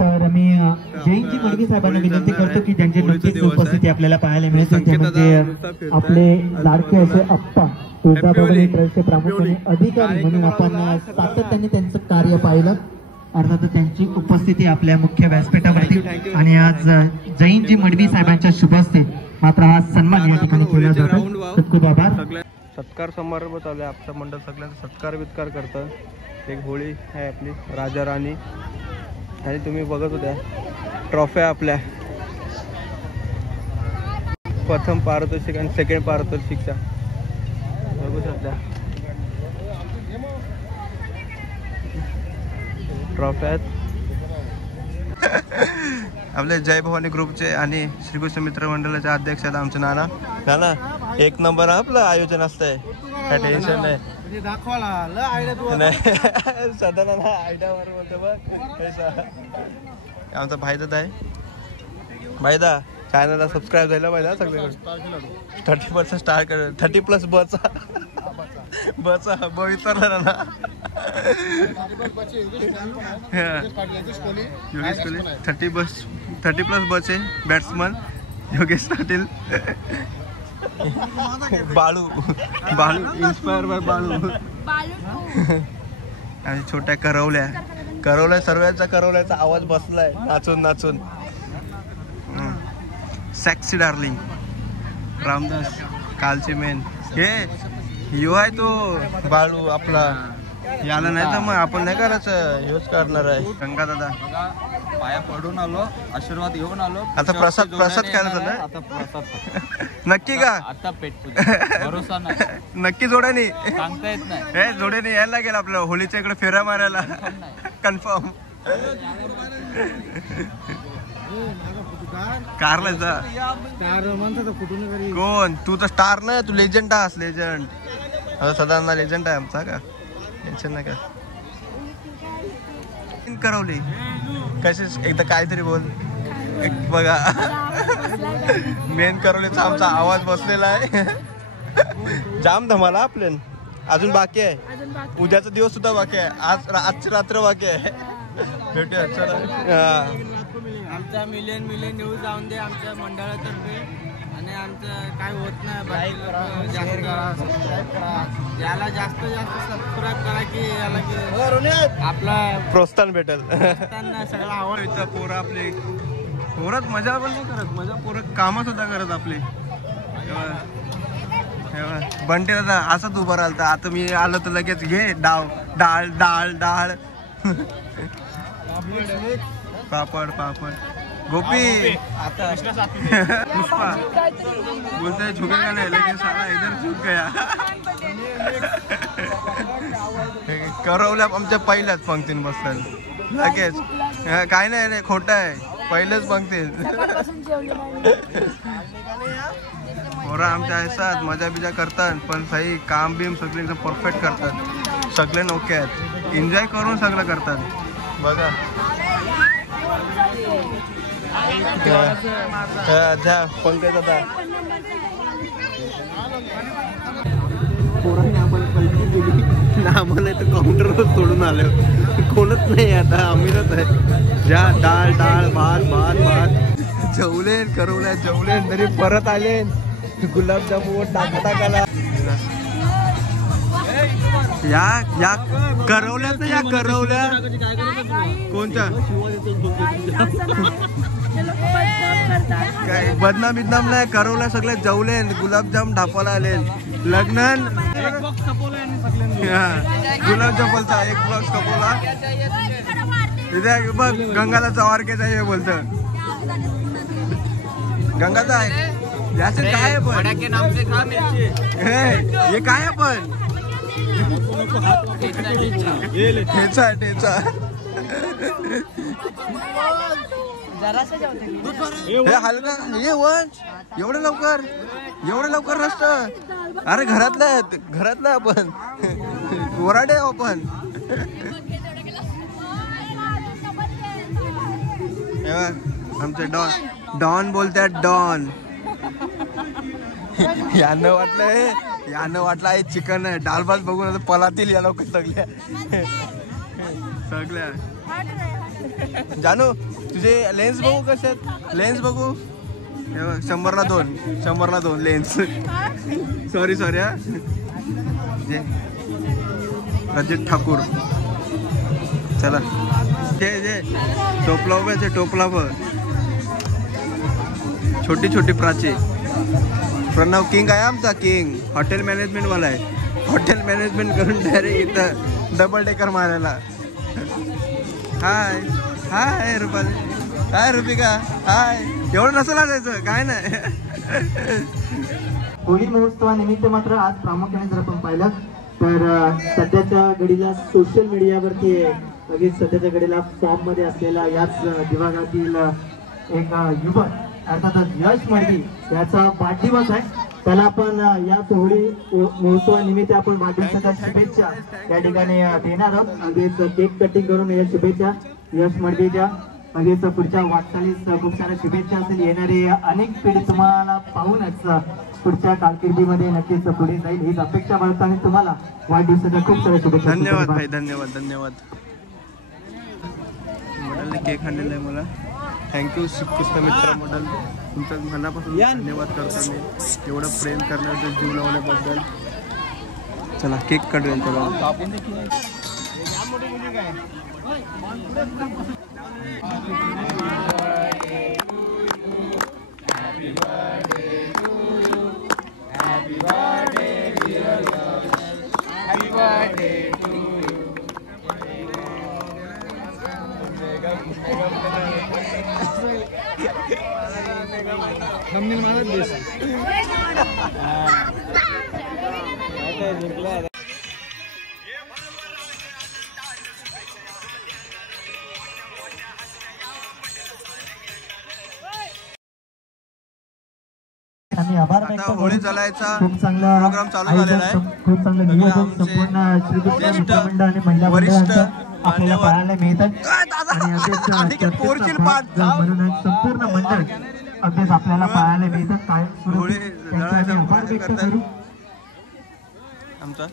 तर मी जयंतजी मडवी साहेबांना विनंती करतो की त्यांची नक्कीच उपस्थिती आपल्याला पाहायला मिळते, ते म्हणजे आपले लाडके असे अप्पा तुळजाभवानी ट्रस्टचे प्रामुख्याने अधिकारी म्हणून आपण सातत्याने त्यांचं कार्य पाहिलं. अर्थात त्यांची उपस्थिती आपल्या मुख्य व्यासपीठावरती आणि आज जयंतजी मडवी साहेबांच्या शुभ हस्ते मात्र हा सन्मान या ठिकाणी केला जातो. खूप खूप आभार. सत्कार समारंभ चालू आहे. आपलं मंडळ सगळ्यांचा सत्कार वित्कार करतं. एक होळी आहे आपली राजा राणी आणि तुम्ही बघत होत्या ट्रॉफ्या आपल्या प्रथम पारितोषिक आणि सेकंड पारितोषिकच्या बघू शकता ट्रॉफ्या आहेत आपले जय भवानी ग्रुपचे आणि श्रीकृष्ण मित्र मंडळाचे अध्यक्ष आहेत आमचे नाना. नाना एक नंबर आपलं आयोजन असतंय, काय टेन्शन नाही. सदाना आयडियावर बोलतो बघ. आमचा भाईदादा आहे. भाईदा चॅनलला सबस्क्राईब झालं पाहिजे सगळं. 30% स्टार कर 30+ बचा विचारला ना 30+ बचे batsman Yogesh Patil. Balu inspire by Balu आणि छोट्या करवल्या सर्वांचा करवल्याचा आवाज बसलाय नाचून नाचून. सेक्सी डार्लिंग रामदास कालचे मेन हे यो आहे तो बाळू आपला. याला नाही तर मग आपण नाही करायचं यूज करणार आहे. गंगा दादा पाया पडून आलो, आशीर्वाद घेऊन आलो. आता प्रसाद काय झालं आता प्रसाद नक्की का? आता पेट पूजा भरोसा नाही. नक्की जोड्यानी सांगता येत नाही. हे जोड्यानी यायला लागेल आपलं होळीच्या इकडे फेऱ्या मारायला कन्फर्म. कारला जा कोण तू तर स्टार नाही, तू लेजंड आहेस. लेजंड आता सदांना लेजंड आहे आमचा. का टेन्शन नाही का? करवली कशी एकदा काहीतरी बोल. एक बघा मेन करवलीचा आमचा आवाज बसलेला आहे. जाम धमाला आपल्या अजून बाकी आहे. उद्याचा दिवस सुद्धा बाकी आहे. आजची रात्र बाकी आहे. भेटूया चला. आमचा मिलियन न्यूज जाऊन दे आमच्या मंडळातर्फे आणि आमचं काय होत नाही. याला जास्त सबस्क्राईब करा की याला आपला प्रोत्साहन भेटेल. सगळं आवड. पोरं आपले पोरात मजा पण नाही करत. मजा पोरं कामं सुद्धा करत आपले. बंटे दादा असंच उभं राहिलं. आता मी आलो तर लगेच घे डाळ डाळ डाळ पापड गोपी आता पुष्पा बोलते झुकेगा नहीं लेकिन साला इधर झुक गया. करवल्या आमच्या पहिल्याच पंक्तीन बसतात लगेच. काय नाही खोटं आहे, पहिलेच पंक्तीन. पोरं आमच्या ऐसात मजा बिजा करतात पण सही काम बिम सगळे एकदम परफेक्ट करतात. सगळे ओके आहेत. एन्जॉय करून सगळं करतात. बघा पंकज आता पोरांनी आम्हाला तर काउंटरवर सोडून आलो. कोणच नाही आता आम्हीच आहे. ज्या डाळ डाळ भात भात भात जेवलेन करवल्या जेवलेन तरी परत आले. गुलाबजामुन टाकाला या करवल्यात या करवल्या कोणत्या काय बदनाम बिदनाम नाही. करवल्या सगळ्या जेवले गुलाबजाम ढापाला आले. लग्न गुलाबजामचा एक बॉक्स खपवला. इथे बघ गंगाला चवारकेचा हे बोलत गंगाचा आहे. याचं काय आहे पण हे काय आहे पण ठेचा ठेचा हे हलका हे वंश एवढं लवकर नसतं. अरे घरातलं आपण वराडे आपण. आमचे डॉन बोलतात डॉन. यानं वाटलं आहे चिकन आहे. डालभात बघून पलातील या लोक सगळ्या जानू तुझे लेन्स बघू कसे आहेत, लेन्स बघू. 100ला 2 लेन्स. सॉरी हा. अजित ठाकूर. चला जे टोपला उभ्याचे टोपला बघ. छोटी प्राची. प्रणव किंग आहे आमचा, किंग हॉटेल मॅनेजमेंट वाला आहे. हॉटेल मॅनेजमेंट करून डायरेक्ट इथं डबल डेकर मारायला. हाय रुपाली, हाय रुपिका, हाय. एवढं नसलं जायचं काय नाही. होळी महोत्सवानिमित्त मात्र आज प्रामुख्याने जर आपण पाहिलं तर सध्याच्या घडीला सोशल मीडियावरती लगेच सध्याच्या घडीला फॉर्म मध्ये असलेला याच विभागातील एक युवक अर्थातच यश मडवी याचा वाढदिवस आहे. त्याला आपण याच होळी महोत्सवानिमित्त आपण वाढदिवसाच्या शुभेच्छा या ठिकाणी देणार आहोत. लगेच केक कटिंग करून या शुभेच्छा यश मडवीच्या. लगेच पुढच्या वाटचालीस खूप साऱ्या शुभेच्छा असेल. येणारी अनेक पिढी तुम्हाला पाहूनच पुढच्या कारकिर्दीमध्ये नक्कीच पुढे जाईल हीच अपेक्षा बाळगताना तुम्हाला वाढदिवसाच्या खूप साऱ्या शुभेच्छा. धन्यवाद भाई, धन्यवाद. मॉडेलने केक आणलेला आहे मला. थँक्यू श्रीकृष्ण मित्र मॉडेल. तुमच्या मनापासून धन्यवाद करतो मी एवढं प्रेम करण्याबद्दल, जीव लावण्याबद्दल. चला केक काढूया त्याला. आता होळी चालायचा प्रोग्राम चालू झालेला आहे. खूप चांगलं नियोजन संपूर्ण श्रीकृष्ण मित्रमंडळ आणि महिला मंडळांचं आपल्याला पाहायला मिळतात. म्हणून संपूर्ण मंडळ अगदीच आपल्याला पाहायला मिळतात. काय आमचा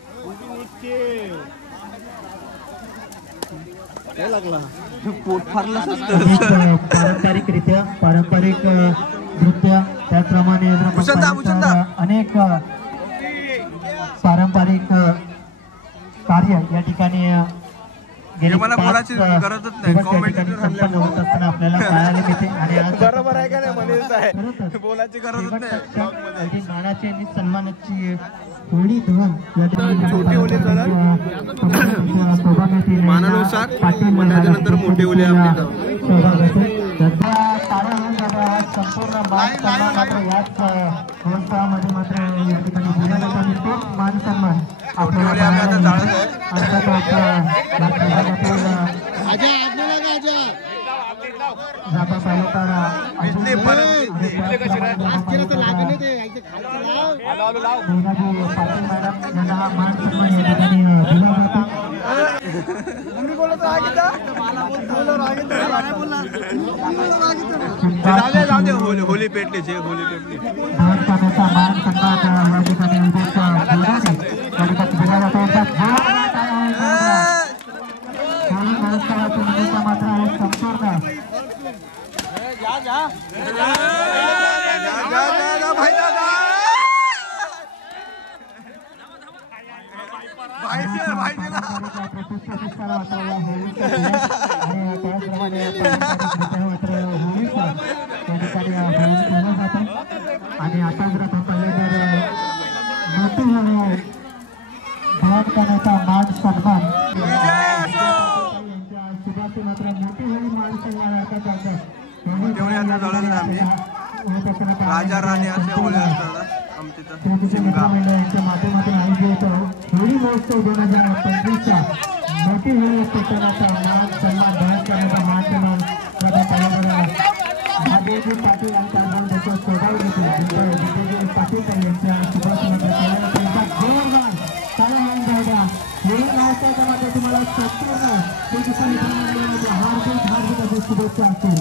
पारंपरिकरित्या पारंपरिक नृत्य त्याचप्रमाणे अनेक पारंपरिक कार्य या ठिकाणी मला बोलायची गरजच नाही. संपन्न होत असताना आपल्याला पाहायला मिळते. आणि आज बरोबर आहे का नाही, बोलायची गरजच नाही. मानाची आणि सन्मानाची होळी धन या ठिकाणी छोटी होळी मानानुसार त्याच्यानंतर मोठी होळी आपली. संपूर्ण याच महोत्सवामध्ये मात्र या ठिकाणी दिला जातो आणि तोच मान सन्मान आपल्याला जाता यांना हा मान सन्मान या ठिकाणी दिला जातो. होली पेटली मान सन्मान या ठिकाणी मात्र संपूर्ण आणि आता जर आपण पाहिलं तर मोठी भयान करण्याचा मान सन्मान यांच्या शुभार्थी मात्र मोठी होळी मान सन्मान राजा राणी असे होळी यांच्या माध्यमातून आयोजित होळी महोत्सव 2025च्या मोठी होळी पेटवण्याचा मान सन्मान भयान करण्याचा मान सन्मान महादेवजी पाटील यांचा त्याचा स्वभाव घेतला. जितेजी पाटील यांच्या शुभार्थी जोरदार चालू मान द्या. होळी महोत्सवाच्या मध्ये तुम्हाला संपूर्ण हार्दिक शुभेच्छा असतील.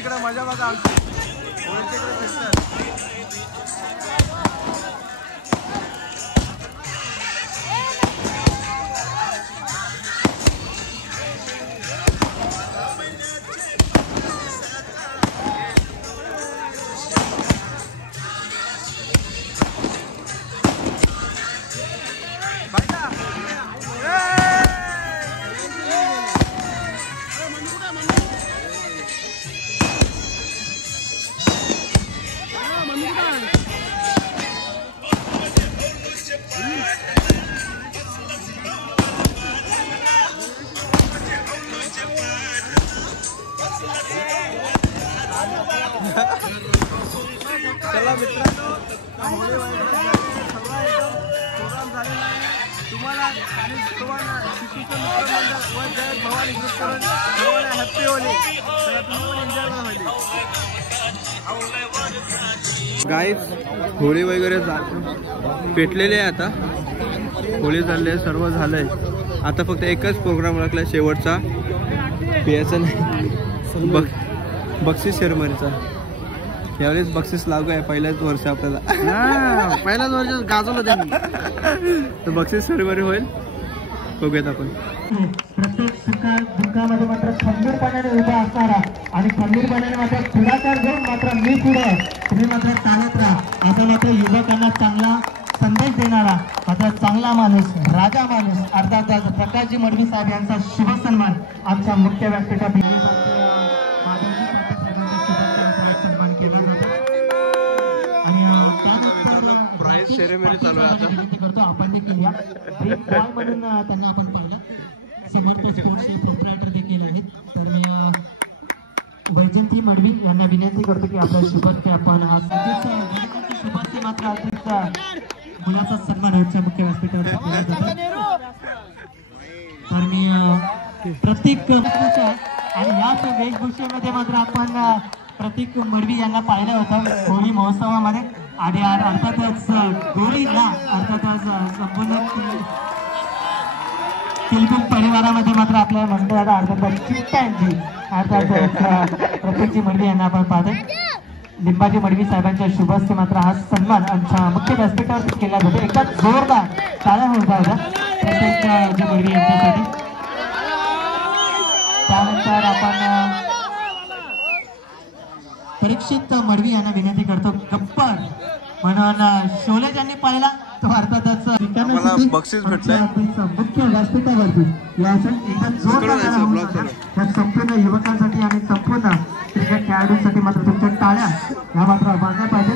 इकडे मजा बघा आमची होळीच्या इकडे फिरतात. चला मित्रांनो, होळी प्रोग्राम झालेला आहे. तुम्हाला आणि सर्वांना शिशूचं मित्रमंडळ व जय भवानी ग्रुप करून सर्वांना हॅपी होळी. चला तुम्ही पण एन्जॉय करा होळी. गाईस होळी वगैरे पेटलेली आहे. आता होळी झाली आहे, सर्व झालंय. आता फक्त एकच प्रोग्राम राखला शेवटचा, पियाचं नाही, बक्षीस सेरेमनीचा. यावेळेस बक्षीस लागू आहे, पहिल्याच वर्ष आपल्याला. पहिल्याच वर्ष गाजवलं त्यांनी. तर बक्षीस सेरेमनी होईल, बघूयात आपण. प्रत्येक दुःखामध्ये मात्र खंबीरपणाने उभा असणारा आणि खंबीरपणाने मात्र पुढाकार घेऊन मात्र मी पुढे, तुम्ही मात्र चालत राहा. आता मात्र युवकांना चांगला संदेश देणारा मात्र चांगला माणूस, राजा माणूस अर्थात प्रकाशजी मडवी साहेब यांचा शुभ सन्मान आमच्या मुख्य व्यासपीठात सेरेमनी चालू आहे. आता करतो आपण देखील या म्हणून त्यांना आपण पाहिलं. देखील आहेत. तर वैजंती मडवी यांना विनंती करतो की आपल्या शुभस्ते आपण हा शुभस्ते मात्र मुलाचा सन्मान आमच्या मुख्य व्यासपीठावर केला जातो. तर मी प्रत्येक आणि याच वेशभूषेमध्ये मात्र आपण प्रतीक मडवी यांना पाहिलं होतं होळी महोत्सवामध्ये. आणि अर्थातच गोळीला अर्थातच संपूर्ण तिलकुल परिवारामध्ये मात्र आपल्या मंडळाला अर्थात चित्तांची अर्थात प्रत्येकजी मडवी यांना आपण पाहतो. लिंबाजी मडवी साहेबांच्या शुभस्ते मात्र हा सन्मान आमच्या मुख्य व्यासपीठावर केला जातो. एकदा जोरदार टाळ्या होता होता प्रत्येकजी मडवी यांच्यासाठी. त्यानंतर आपण परीक्षित मडवी यांना विनंती करतो गप्पर म्हणून शोले ज्यांनी पाहिला तो अर्थातच बक्षीस भेटलंय मुख्य व्यासपीठावरती संपूर्ण युवकांसाठी आणि संपूर्ण क्रिकेट खेळाडूंसाठी मात्र तुमच्या टाळ्या ह्या मात्र वाजल्या पाहिजे.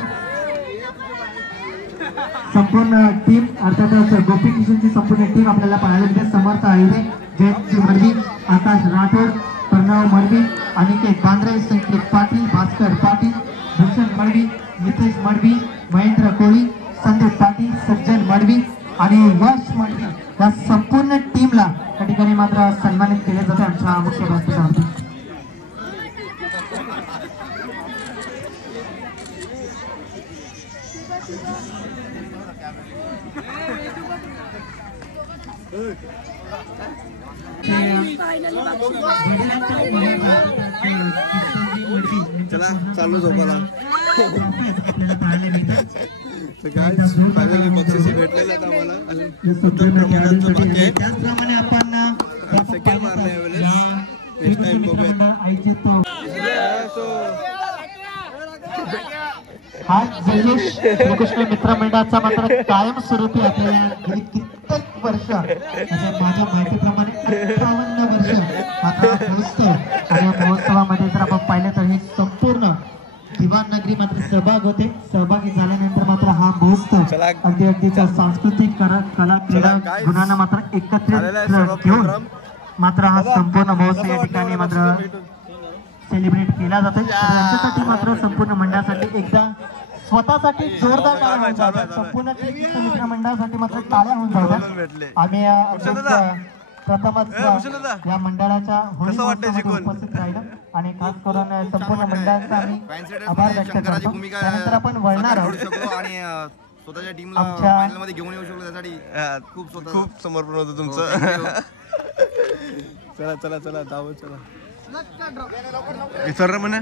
संपूर्ण टीम अर्थातच गोपी किशनची संपूर्ण टीम आपल्याला पाहायला मिळते. समर्थ आहिरे, जयंती मडवी, आकाश राठोड, प्रणव मडवी, अनिकेत बांद्रे, संकेत पाटील, भास्कर पाटील, भूषण मडवी, नितेश मडवी, महेंद्र कोळी, संदीप पाटील, सज्जन मडवी आणि यश मडवी या संपूर्ण टीमला त्या ठिकाणी मात्र सन्मानित केले जाते आमच्या मुख्य व्यासपीठावरती. चला चालू झोपायला. फायनली बक्षीस भेटलेलं आहे आम्हाला. त्याचप्रमाणे आपण सेकंड मारले यावेळेस. नेक्स्ट टाइम बघूया. हा जयेश श्रीकृष्ण मित्र मंडळाचा मात्र कायमस्वरूपी आपल्याला गेली कित्येक वर्ष माझ्या माहितीप्रमाणे 58 वर्ष मात्र महोत्सव. आणि या महोत्सवामध्ये जर आपण पाहिलं तर हे संपूर्ण दिवाण नगरी मात्र सहभाग होते. सहभागी झाल्यानंतर मात्र हा महोत्सव अगदीच सांस्कृतिक कला क्रीडा गुणांना मात्र एकत्रित घेऊन मात्र हा संपूर्ण महोत्सव या ठिकाणी मात्र सेलिब्रेट केला जातो. याच्यासाठी मात्र संपूर्ण मंडळासाठी एकदा स्वतःसाठी जोरदार टाळ्या होऊन जातात. संपूर्ण मित्र मंडळासाठी मात्र टाळ्या होऊन जातात. आम्ही प्रथमच या मंडळाच्या उपस्थित राहिलो आणि खास करून संपूर्ण मंडळाचा आम्ही आभार व्यक्त करतो. त्यानंतर आपण वळणार आहोत आणि स्वतःच्या टीमला फायनल मध्ये घेऊन येऊ शकलो त्यासाठी खूप समर्पण होतं तुमचं. चला चला चला जाऊ. चला विसरलं म्हणा.